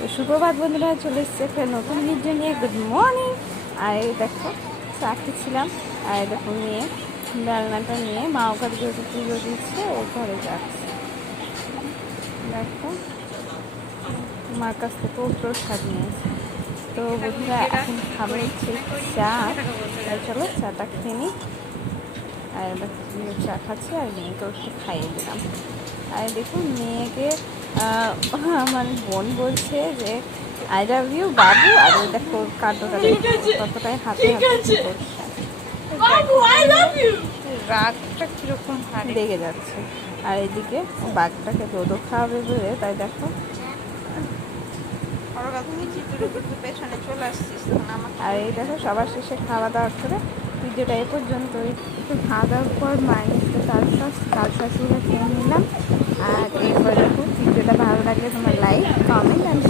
তো সুপ্রভাত বন্ধুরা, চলে এসছে একটা নতুন ভিডিও নিয়ে। Good morning. আর এই দেখো চা খেয়েছিলাম। আর এই দেখো নিয়ে ডালনাটা নিয়ে মা ওখানে যেহেতু পুজো দিচ্ছে ও ঘরে যাচ্ছে। দেখো মার কাছ থেকে ও প্রসাদ নিয়েছে। তো বন্ধুরা এখন খাবার হচ্ছে চা। তাই চলো চাটা খেয়ে নিই। আর দেখো চা খাচ্ছি আর মেয়েকে একটু খাইয়ে দিলাম। আর দেখুন মেয়েকে আমার বোন বলছে যে আই লাভ ইউ বাবু। আর ওই দেখো কার্ডটা কতটাই হাতে হাতে করছে, রাগটা কিরকম হারে লেগে যাচ্ছে। আর এদিকে বাঘটাকে রোদও খাওয়াবে বলে তাই দেখো। তুমি চিত্র কিন্তু পেছনে চলে আসছিস তখন আমাকে। আর এই দেখো সবার শেষে খাওয়া দাওয়া করে ভিডিওটা এ পর্যন্তই। একটু খাওয়া দাওয়ার পর মায়ের একটু কাল শাশুড়িরা খেয়ে নিলাম। আর এরপর দেখো ভিডিওটা ভালো লাগলে তোমার লাইক কমেন্ট অ্যান্ড